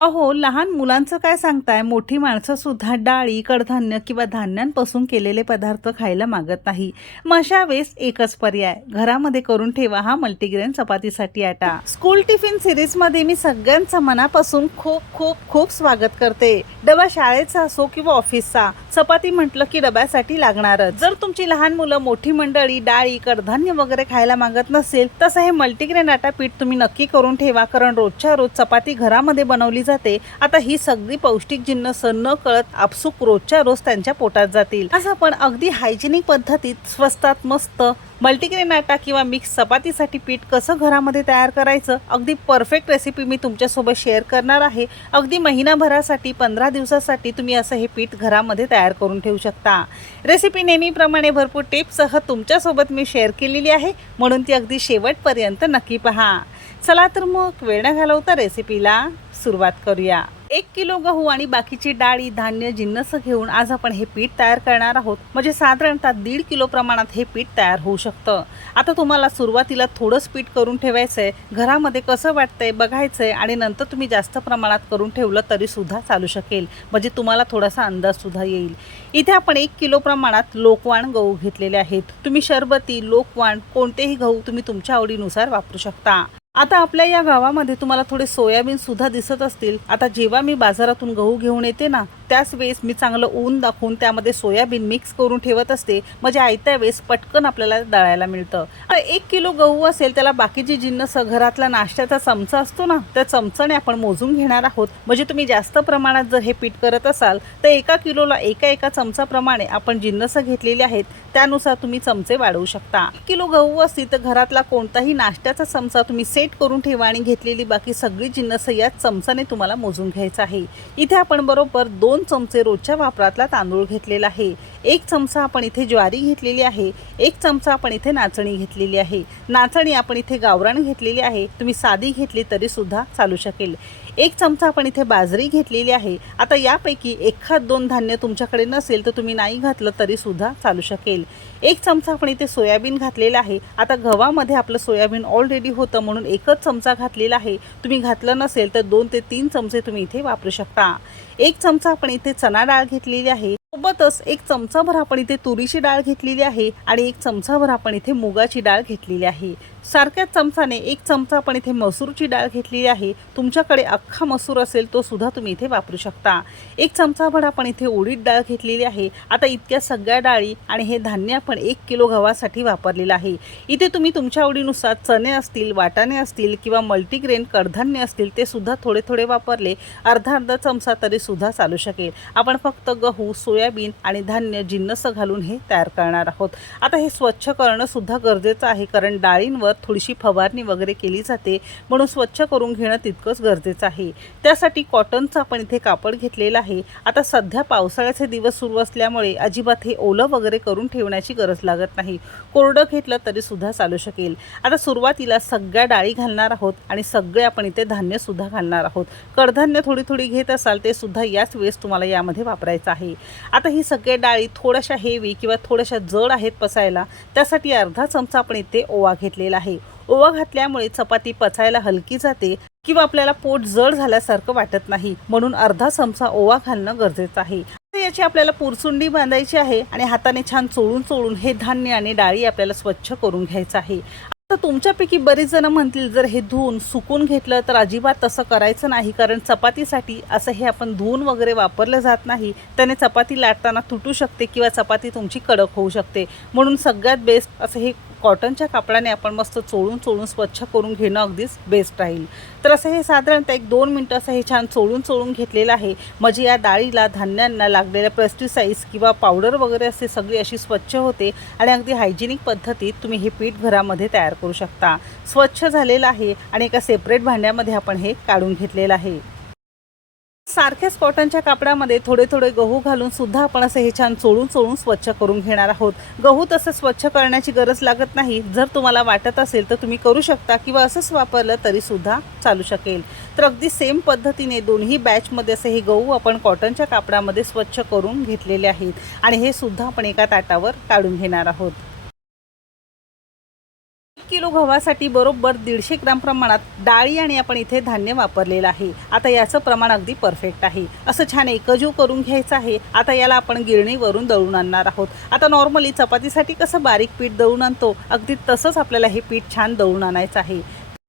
अहो, लहान मुलांचं काय सांगताय? मोठी माणसं सुद्धा डाळी, कडधान्य किंवा धान्यांपासून केलेले पदार्थ खायला मागत नाही. मग अशा वेळेस एकच पर्याय, घरामध्ये करून ठेवा हा मल्टीग्रेन चपातीसाठी आटा. स्कूल टिफिन सिरीजमध्ये मी सगळ्यांचं मनापासून खूप खूप खूप स्वागत करते. डबा शाळेचा असो किंवा ऑफिसचा, चपाती म्हटलं की डब्यासाठी लागणारच. जर तुमची लहान मुलं, मोठी मंडळी डाळी, कडधान्य वगैरे खायला मागत नसेल, तसं हे मल्टीग्रेन आटा पीठ तुम्ही नक्की करून ठेवा, कारण रोजच्या रोज चपाती घरामध्ये बनवली जाते. आता ही सगळी पौष्टिक जिन्नस न कळत आपसूक रोजच्या रोज त्यांच्या पोटात जातील. असं आपण अगदी हायजेनिक पद्धतीत स्वस्तात मस्त मल्टीग्रेन आटा किंवा मिक्स चपातीसाठी पीठ कसं घरामध्ये तयार करायचं, अगदी परफेक्ट रेसिपी मी तुमच्यासोबत शेअर करणार आहे. अगदी महिनाभरासाठी, 15 दिवसासाठी तुम्ही असं हे पीठ घरामध्ये तयार करून ठेवू शकता. रेसिपी नेहमीप्रमाणे भरपूर टिप्ससह तुमच्यासोबत मी शेअर केलेली आहे, म्हणून ती अगदी शेवटपर्यंत नक्की पहा. चला तर मग वेळ न घालवता रेसिपीला सुरुवात करूया. 1 किलो गहू आणि बाकीची डाळी, धान्य, जिन्नस घेऊन आज आपण हे पीठ तयार करणार आहोत. म्हणजे साधारणतः 1.5 किलो प्रमाणात हे पीठ तयार होऊ शकतं. आता तुम्हाला सुरुवातीला थोडंच पीठ करून ठेवायचंय, घरामध्ये कसं वाटतंय बघायचंय आणि नंतर तुम्ही जास्त प्रमाणात करून ठेवलं तरी सुद्धा चालू शकेल, म्हणजे तुम्हाला थोडासा अंदाज सुद्धा येईल. इथे आपण 1 किलो प्रमाणात लोकवाण गहू घेतलेले आहेत. तुम्ही शरबती, लोकवाण कोणतेही गहू तुम्ही तुमच्या आवडीनुसार वापरू शकता. आता आपल्या या गावामध्ये तुम्हाला थोडे सोयाबीन सुद्धा दिसत असतील. आता जेव्हा मी बाजारातून गहू घेऊन येते ना, त्याच वेळेस मी चांगलं ऊन दाखवून त्यामध्ये सोयाबीन मिक्स करून ठेवत असते, म्हणजे आयत्या वेळेस पटकन आपल्याला दळायला मिळतं. 1 किलो गहू असेल, त्याला बाकीची जिन्नस, घरातला नाश्त्याचा चमचा असतो ना, त्या चमचाने आपण मोजून घेणार आहोत. म्हणजे तुम्ही जास्त प्रमाणात जर हे पीठ करत असाल तर 1 किलोला एका चमचाप्रमाणे आपण जिन्नस घेतलेले आहेत, त्यानुसार तुम्ही चमचे वाढवू शकता. 1 किलो गहू असतील तर घरातला कोणताही नाश्त्याचा चमचा तुम्ही सेट करून ठेवा आणि घेतलेली बाकी सगळी जिन्नस याच चमचाने तुम्हाला मोजून घ्यायचं आहे. इथे आपण बरोबर 2 चमचे रोजच्या वापरातला तांदूळ घेतलेला आहे. 1 चमचा आपण इथे ज्वारी घेतलेली आहे. 1 चमचा आपण इथे नाचणी घेतलेली आहे. नाचणी आपण इथे गावरान घेतलेली आहे, तुम्ही साधी घेतली तरी सुद्धा चालू शकेल. 1 चमचा आपण इथे बाजरी घेतलेली आहे. आता यापैकी एखाद 2 धान्य तुमच्याकडे नसेल तर तुम्ही नाही घातलं तरी सुद्धा चालू शकेल. 1 चमचा आपण इथे सोयाबीन घातलेला आहे. आता गव्हामध्ये आपलं सोयाबीन ऑलरेडी होतं, म्हणून 1च चमचा घातलेला आहे. तुम्ही घातलं नसेल तर 2 ते 3 चमचे तुम्ही इथे वापरू शकता. 1 चमचा आपण इथे चणा डाळ घेतलेली आहे. सोबतच 1 चमचाभर आपण इथे तुरीची डाळ घेतलेली आहे आणि 1 चमचाभर आपण इथे मुगाची डाळ घेतलेली आहे. सारख्याच चमचाने 1 चमचा आपण इथे मसूरची डाळ घेतलेली आहे. तुमच्याकडे अख्खा मसूर असेल तो सुद्धा तुम्ही इथे वापरू शकता. 1 चमचाभर आपण इथे उडीद डाळ घेतलेली आहे. आता इतक्या सगळ्या डाळी आणि हे धान्य आपण 1 किलो गव्हासाठी वापरलेलं आहे. इथे तुम्ही तुमच्या आवडीनुसार चणे असतील, वाटाणे असतील किंवा मल्टीग्रेन कडधान्य असतील ते सुद्धा थोडे थोडे वापरले, अर्धा चमचा तरी सुद्धा चालू शकेल. आपण फक्त गहू, सोयाबीन आणि धान्य, जिन्नस घालून हे तयार करणार आहोत. आता हे स्वच्छ करणं सुद्धा गरजेचं आहे, कारण डाळींवर थोडीशी फवारणी वगैरे केली जाते, म्हणून स्वच्छ करून घेणं तितकंच गरजेचं आहे. त्यासाठी कॉटनचं आपण इथे कापड घेतलेलं आहे. आता सध्या पावसाळ्याचे दिवस सुरू असल्यामुळे अजिबात हे ओलं वगैरे करून ठेवण्याची गरज लागत नाही. कोरडं घेतलं तरी सुद्धा चालू शकेल. आता सुरुवातीला सगळ्या डाळी घालणार आहोत आणि सगळे आपण इथे धान्य सुद्धा घालणार आहोत. कडधान्य थोडी थोडी घेत असाल ते सुद्धा याच वेळेस तुम्हाला यामध्ये वापरायचं आहे. आता ही सगळे डाळी थोड्याशा हेवी किंवा थोड्याशा जड आहेत पचायला, त्यासाठी अर्धा चमचा आपण इथे ओवा घेतलेला आहे. ओवा घातल्यामुळे चपाती पचायला हलकी जाते किंवा आपल्याला पोट जड झाल्यासारखं वाटत नाही, म्हणून अर्धा चमचा ओवा घालणं गरजेचं आहे. याची आपल्याला पुरसुंडी बांधायची आहे आणि हाताने छान चोळून चोळून हे धान्य आणि डाळी आपल्याला स्वच्छ करून घ्यायचं आहे. आता तुमच्यापैकी बरेच जण म्हणतील जर हे धुवून सुकून घेतलं तर अजिबात तसं करायचं नाही, कारण चपातीसाठी असं हे आपण धुवून वगैरे वापरलं जात नाही. त्याने चपाती लाटताना तुटू शकते किंवा चपाती तुमची कडक होऊ शकते. म्हणून सगळ्यात बेस्ट असं हे कॉटनच्या कापडाने आपण मस्त चोळून चोळून स्वच्छ करून घेणं अगदीच बेस्ट राहील. तर असं हे साधारणतः 1-2 मिनटं असं हे छान चोळून चोळून घेतलेलं आहे. म्हणजे या डाळीला, धान्यांना लागलेल्या पेस्टिसाइड्स किंवा पावडर वगैरे असे सगळी अशी स्वच्छ होते आणि अगदी हायजेनिक पद्धतीत तुम्ही हे पीठ घरामध्ये तयार करू शकता. स्वच्छ झालेलं आहे आणि एका सेपरेट भांड्यामध्ये आपण हे काढून घेतलेलं आहे. सारख्याच कॉटनच्या कापडामध्ये थोडे थोडे गहू घालून सुद्धा आपण असं हे छान चोळून चोळून स्वच्छ करून घेणार आहोत. गहू तसं स्वच्छ करण्याची गरज लागत नाही. जर तुम्हाला वाटत असेल तर तुम्ही करू शकता किंवा असंच वापरलं तरी सुद्धा चालू शकेल. तर अगदी सेम पद्धतीने दोन्ही बॅचमध्ये असे हे गहू आपण कॉटनच्या कापडामध्ये स्वच्छ करून घेतलेले आहेत आणि हे सुद्धा आपण एका ताटावर काढून घेणार आहोत. 1 किलो गव्हासाठी बरोबर 150 ग्राम प्रमाणात डाळी आणि आपण इथे धान्य वापरलेलं आहे। आता याचं प्रमाण अगदी परफेक्ट आहे। असं छान एकजीव करून घ्यायचं आहे। आता याला आपण गिरणीवरून दळून आणणार आहोत। आता नॉर्मली चपातीसाठी कसं बारीक पीठ दळून आणतो अगदी तसंच आपल्याला हे पीठ छान दळून आणायचं आहे।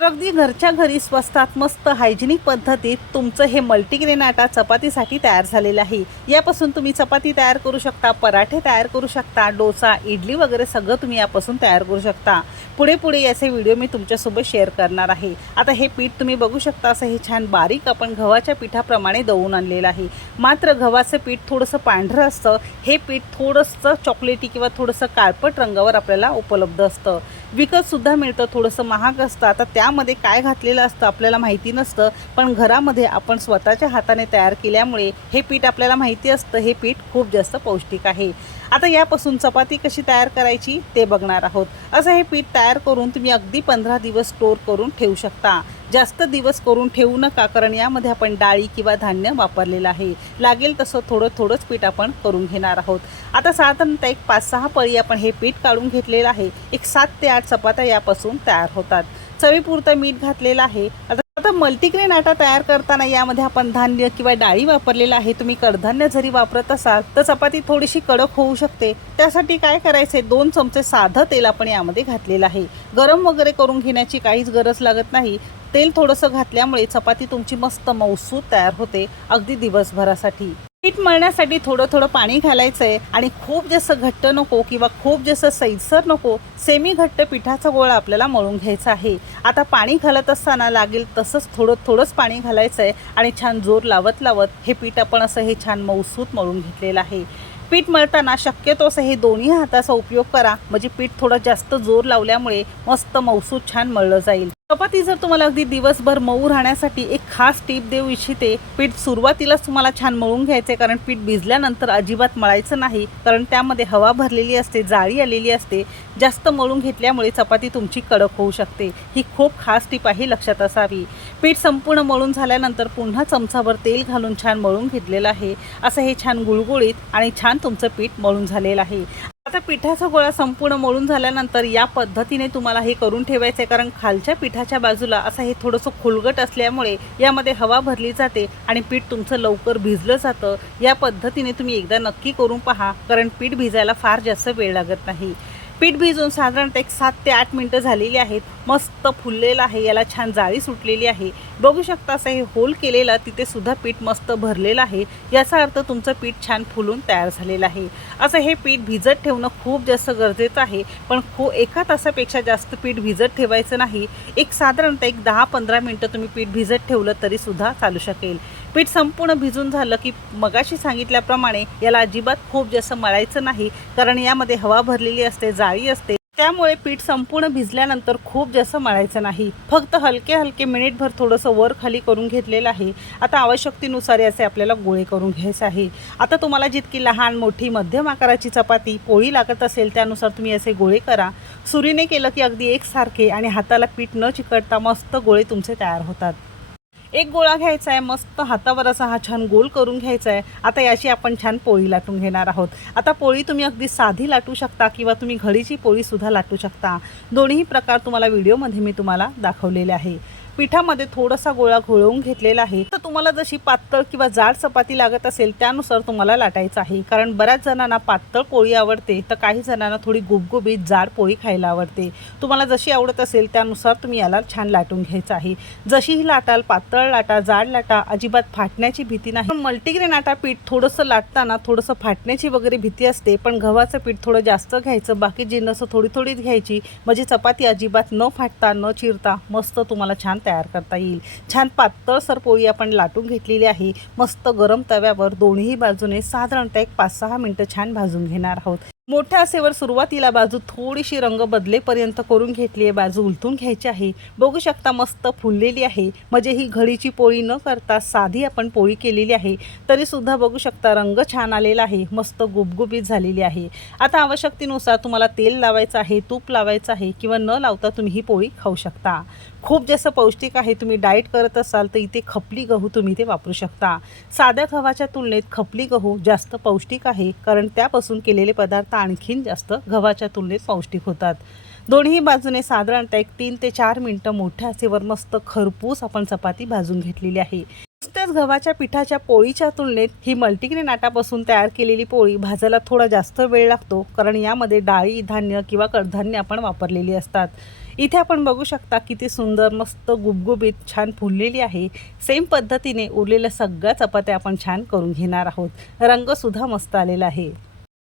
अगदी घरच्या घरी स्वस्तात मस्त हायजिनिक पद्धतीत तुमचं हे मल्टीग्रेन आटा चपातीसाठी तयार झालेलं आहे। यापासून तुम्ही चपाती तयार करू शकता, पराठे तयार करू शकता, डोसा, इडली वगैरे सगळं तुम्ही यापासून तयार करू शकता। पुढे याचे व्हिडिओ मी तुमच्यासोबत शेअर करणार आहे। आता हे पीठ तुम्ही बघू शकता, असं हे छान बारीक आपण गव्हाच्या पिठाप्रमाणे दळून आणलेलं आहे। मात्र गव्हाचं पीठ थोडंसं पांढरं असतं, हे पीठ थोडंसं चॉकलेटी किंवा थोडंसं काळपट रंगावर आपल्याला उपलब्ध असतं। विकत सुद्धा मिळतं, थोडंसं महाग असतं। आता त्यामध्ये काय घातलेलं असतं आपल्याला माहिती नसतं, पण घरामध्ये आपण स्वतःच्या हाताने तयार केल्यामुळे हे पीठ आपल्याला माहिती असतं हे पीठ खूप जास्त पौष्टिक आहे। आता यापासून चपाती कशी तयार करायची ते बघणार आहोत। असं हे पीठ तयार करून तुम्ही अगदी 15 दिवस स्टोर करून ठेवू शकता। जास्त दिवस करून ठेवू नका, कारण यामध्ये आपण डाळी किंवा धान्य वापरलेलं आहे। लागेल तसं थोडंच पीठ आपण करून घेणार आहोत। आता साधारणतः एक 5-6 पळी आपण हे पीठ काढून घेतलेलं आहे। एक 7 ते 8 चपात्या यापासून तयार होतात। चवीपुरतं मीठ घातलेलं आहे। आता मल्टीग्रेन आटा तयार करताना यामध्ये आपण धान्य किंवा डाळी वापरलेला आहे। तुम्ही कडधान्य जरी वापरत असाल तर चपाती थोडीशी कडक होऊ शकते। त्यासाठी काय करायचे, 2 चमचे साधं तेल आपण यामध्ये घातलेलं आहे। गरम वगैरे करून घेण्याची काहीच गरज लागत नाही। तेल थोडंसं घातल्यामुळे चपाती तुमची मस्त मऊसूत तयार होते अगदी दिवसभरासाठी। पीठ मळण्यासाठी थोडं पाणी घालायचं आहे आणि खूप जास्त घट्ट नको किंवा खूप जास्त सैलसर नको, सेमी घट्ट पिठाचा गोळा आपल्याला मळून घ्यायचा आहे। आता पाणी घालत असताना लागेल तसंच थोडंच पाणी घालायचं आहे आणि छान जोर लावत हे पीठ आपण असं हे छान मऊसूत मळून घेतलेलं आहे। पीठ मळताना शक्यतो असं हे दोन्ही हाताचा उपयोग करा, म्हणजे पीठ थोडं जास्त जोर लावल्यामुळे मस्त मऊसूत छान मळलं जाईल। चपाती जर तुम्हाला अगदी दिवसभर मऊ राहण्यासाठी एक खास टिप देऊ इच्छिते। पीठ सुरुवातीलाच तुम्हाला छान मळून घ्यायचे, कारण पीठ भिजल्यानंतर अजिबात मळायचं नाही, कारण त्यामध्ये हवा भरलेली असते, जाळी आलेली असते। जास्त मळून घेतल्यामुळे चपाती तुमची कडक होऊ शकते। ही खूप खास टिप आहे, लक्षात असावी। पीठ संपूर्ण मळून झाल्यानंतर पुन्हा चमचाभर तेल घालून छान मळून घेतलेलं आहे। असं हे छान गुळगुळीत आणि छान तुमचं पीठ मळून झालेलं आहे। आता पिठाचा गोळा संपूर्ण मळून झाल्यानंतर या पद्धतीने तुम्हाला हे करून ठेवायचे, कारण खालच्या पिठाच्या बाजूला असं हे थोडंसं खुलगट असल्यामुळे यामध्ये हवा भरली जाते आणि पीठ तुमचं लवकर भिजलं जातं। या पद्धतीने तुम्ही एकदा नक्की करून पहा, कारण पीठ भिजायला फार जास्त वेळ लागत नाही। पीठ भिजून साधारणतः एक 7 ते 8 मिनिटं झालेली आहेत। मस्त फुललेलं आहे, याला छान जाळी सुटलेली आहे। बघू शकता असं हे होल केलेलं तिथे सुद्धा पीठ मस्त भरलेलं आहे। याचा अर्थ तुमचं पीठ छान फुलून तयार झालेलं आहे। असं हे पीठ भिजत ठेवणं खूप जास्त गरजेचं आहे, पण एका तासापेक्षा जास्त पीठ भिजत ठेवायचं नाही। एक साधारणतः एक 10-15 मिनिटं तुम्ही पीठ भिजत ठेवलं तरी सुद्धा चालू शकेल। पीठ संपूर्ण भिजून झालं की मगाशी सांगितल्याप्रमाणे याला अजिबात खूप जास्त मळायचं नाही, कारण यामध्ये हवा भरलेली असते, जाळी असते। त्यामुळे पीठ संपूर्ण भिजल्यानंतर खूप जास्त मळायचं नाही, फक्त हलके मिनिटभर थोडंसं वर खाली करून घेतलेलं आहे। आता आवश्यकतेनुसार याचे आपल्याला गोळे करून घ्यायचे आहे। आता तुम्हाला जितकी लहान, मोठी, मध्यम आकाराची चपाती, पोळी लागत असेल त्यानुसार तुम्ही असे गोळे करा। सुरीने केलं की अगदी एकसारखे आणि हाताला पीठ न चिकटता मस्त गोळे तुमचे तयार होतात। एक गोळा घ्यायचा आहे, मस्त हातावर असा हा छान गोल करून घ्यायचा आहे। आता याची आपण छान पोळी लाटून घेणार आहोत। आता पोळी तुम्ही अगदी साधी लाटू शकता किंवा तुम्ही घडीची पोळी सुद्धा लाटू शकता। दोन्ही प्रकार तुम्हाला व्हिडिओमध्ये मी तुम्हाला दाखवलेले आहे। पिठामध्ये थोडासा गोळा घोळवून घेतलेला आहे। तर तुम्हाला जशी पातळ किंवा जाड चपाती लागत असेल त्यानुसार तुम्हाला लाटायचं आहे, कारण बऱ्याच जणांना पातळ पोळी आवडते तर काही जणांना थोडी गुबगुबीत जाड पोळी खायला आवडते। तुम्हाला जशी आवडत असेल त्यानुसार तुम्ही याला छान लाटून घ्यायचं आहे। जशीही लाटाल, पातळ लाटा, जाड लाटा, अजिबात फाटण्याची भीती नाही। पण मल्टीग्रेन आटा पीठ थोडंसं लाटताना थोडंसं फाटण्याची वगैरे भीती असते, पण गव्हाचं पीठ थोडं जास्त घ्यायचं, बाकी जिन्नस थोडीच घ्यायची, म्हणजे चपाती अजिबात न फाटता न चिरता मस्त तुम्हाला छान तयार करता येईल। छान पातळसर पोळी आपण लाटून घेतलेली आहे। मस्त गरम तव्यावर दोन्ही बाजूने साधारणतः एक 5-6 मिनिटं छान भाजून घेणार आहोत। मोठ्या आचेवर सुरुवातीला बाजू थोडीशी रंग बदलेपर्यंत करून घेतली आहे, बाजू उलटून घ्यायची आहे। बघू शकता मस्त फुललेली आहे, म्हणजे ही घडीची पोळी न करता साधी आपण पोळी केलेली आहे, तरी सुद्धा बघू शकता रंग छान आलेला आहे, मस्त गुबगुबीत झालेली आहे। आता आवश्यकतेनुसार तुम्हाला तेल लावायचं आहे, तूप लावायचं आहे, किंवा न लावता तुम्ही ही पोळी खाऊ शकता। खूप जास्त पौष्टिक आहे। तुम्ही डाएट करत असाल तर इथे खपली गहू तुम्ही ते वापरू शकता। साध्या गव्हाच्या तुलनेत खपली गहू जास्त पौष्टिक आहे, कारण त्यापासून केलेले पदार्थ आणखीन जास्त गव्हाच्या तुलनेत पौष्टिक होतात। दोन्ही बाजूने साधारणतः एक 3 ते 4 मिनिटं मोठ्या आचेवर मस्त खरपूस आपण चपाती भाजून घेतलेली आहे. नुसत्याच गव्हाच्या पिठाच्या पोळीच्या तुलनेत ही मल्टीग्रेन आटापासून तयार केलेली पोळी भाजायला थोडा जास्त वेळ लागतो, कारण यामध्ये डाळी, धान्य किंवा कडधान्य आपण वापरलेली असतात. इथे आपण बघू शकता किती सुंदर मस्त गुबगुबीत छान फुललेली आहे. सेम पद्धतीने उरलेल्या सगळ्या चपात्या आपण छान करून घेणार आहोत. रंगसुद्धा मस्त आलेला आहे.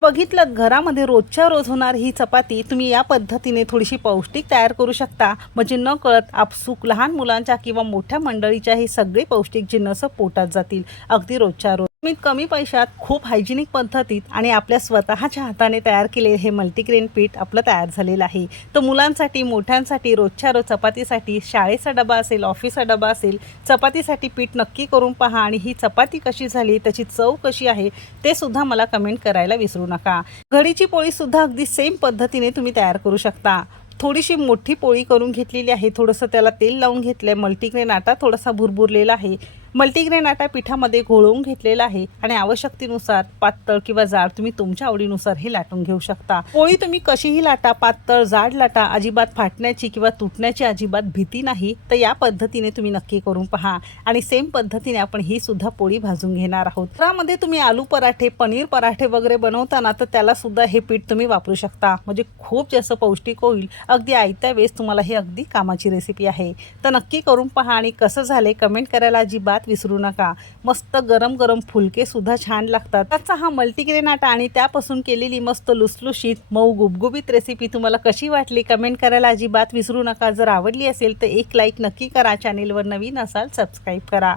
बघितलं, घरामध्ये रोजच्या रोज होणार ही चपाती तुम्ही या पद्धतीने थोडीशी पौष्टिक तयार करू शकता. म्हणजे न कळत आपसूक लहान मुलांच्या किंवा मोठ्या मंडळीच्या हे सगळे पौष्टिक जिन्नस पोटात जातील अगदी रोजच्या रोज. कमी पैशात खूप हायजेनिक पद्धतीत आणि आपल्या स्वतःच्या हाताने तयार केलेले हे मल्टीग्रेन पीठ आपलं तयार झालेलं आहे. तर मुलांसाठी, मोठ्यांसाठी, रोजच्या रोज चपातीसाठी, शाळेचा डबा असेल, ऑफिसचा डबा असेल, चपातीसाठी पीठ नक्की करून पहा. आणि ही चपाती कशी झाली, त्याची चव कशी आहे ते सुद्धा मला कमेंट करायला विसरू नका. घडीची पोळीसुद्धा अगदी सेम पद्धतीने तुम्ही तयार करू शकता. थोडीशी मोठी पोळी करून घेतलेली आहे. थोडंसं त्याला तेल लावून घेतलं आहे. मल्टीग्रेन आटा थोडासा भुरभुरलेला आहे. मल्टीग्रेन आटा पिठामध्ये घोळवून घेतलेला आहे आणि आवश्यकतेनुसार पातळ किंवा जाड तुम्ही तुमच्या आवडीनुसार हे लाटून घेऊ शकता. पोळी तुम्ही कशीही लाटा, पातळ जाड लाटा, अजिबात फाटण्याची किंवा तुटण्याची अजिबात भीती नाही. तर या पद्धतीने तुम्ही नक्की करून पहा. आणि सेम पद्धतीने आपण ही सुद्धा पोळी भाजून घेणार आहोत. घरामध्ये तुम्ही आलू पराठे, पनीर पराठे वगैरे बनवताना तर त्याला सुद्धा हे पीठ तुम्ही वापरू शकता. म्हणजे खूप जास्त पौष्टिक होईल. अगदी आयत्या वेळेस तुम्हाला हे अगदी कामाची रेसिपी आहे. तर नक्की करून पहा आणि कसं झाले कमेंट करायला अजिबात विसरू नका. मस्त गरम गरम फुलके सुद्धा छान लागतात. त्याचा हा मल्टीग्रेन आटा आणि त्यापासून केलेली मस्त लुसलुशीत मऊ गुबगुबीत रेसिपी तुम्हाला कशी वाटली कमेंट करायला अजिबात विसरू नका. जर आवडली असेल तर एक लाईक नक्की करा. चॅनेलवर नवीन असाल सबस्क्राईब करा.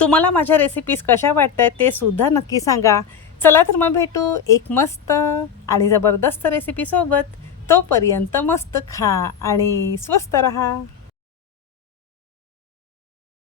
तुम्हाला माझ्या रेसिपीज कशा वाटतात ते सुद्धा नक्की सांगा. चला तर मग भेटू एक मस्त आणि जबरदस्त रेसिपी सोबत. तोपर्यंत मस्त खा आणि स्वस्त रहा.